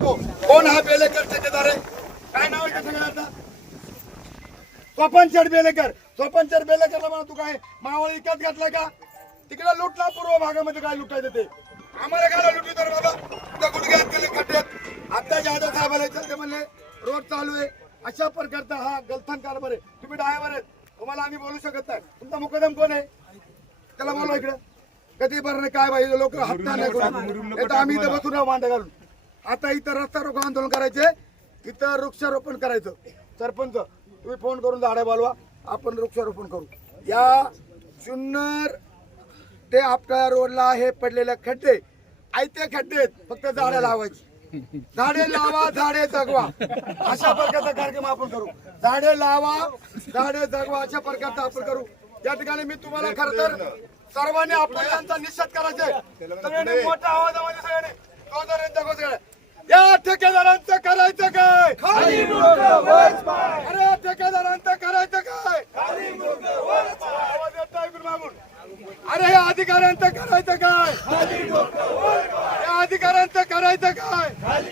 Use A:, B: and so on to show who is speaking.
A: हो, कोण हा बेलेकर ठेकेदार आहे? काय नाव आहे का स्वपनचर बेलेकर. स्वपनचर बेलेकरला म्हणा तू काय मावळ इकत घातलाय का? तिकडे लुटला पूर्व भागामध्ये काय लुटायचं ते? आम्हाला काय लुटली तर बाबा? त्या गुडघ्यात गेले खड्ड्यात? आता जाधव साहेबाला ते म्हणले रोड चालू आहे. अशा प्रकारचा हा गलथान कारभार आहे. तुम्ही ड्रायव्हर आहेत. तुम्हाला आम्ही बोलू शकत नाही. तुमचा मुकदम कोण आहे? त्याला बोलवा इकडे. कधी बरं काय पाहिजे लोक हत्या नाही आम्ही इथं बसून मांडा घालून. आता इथं रस्ता रोको आंदोलन करायचे. इथं वृक्षारोपण करायचं. सरपंच तुम्ही फोन करून झाडे बोलवा. आपण वृक्षारोपण करू. या जुन्नर ते आपल्या रोडला हे पडलेले खड्डे आयते खड्डे फक्त झाडे लावायची. झाडे लावा झाडे जगवा. अशा प्रकारचा कार्यक्रम आपण करू. झाडे लावा झाडे जगवा अशा प्रकारचा आपण करू. या ठिकाणी मी तुम्हाला खरं तर सर्वांनी आपल्या यांचा निषेध करायचे सगळ्यांनी मोठ्या आवाजामध्ये सगळ्यांनी जोरदार जगवा सगळे या ठेकेदारांचं करायचं काय? अरे ठेकेदारांचं करायचं काय? आवाज येत नाही इकडून मागून. अरे या अधिकाऱ्यांचं करायचं काय? या अधिकाऱ्यांचं करायचं काय?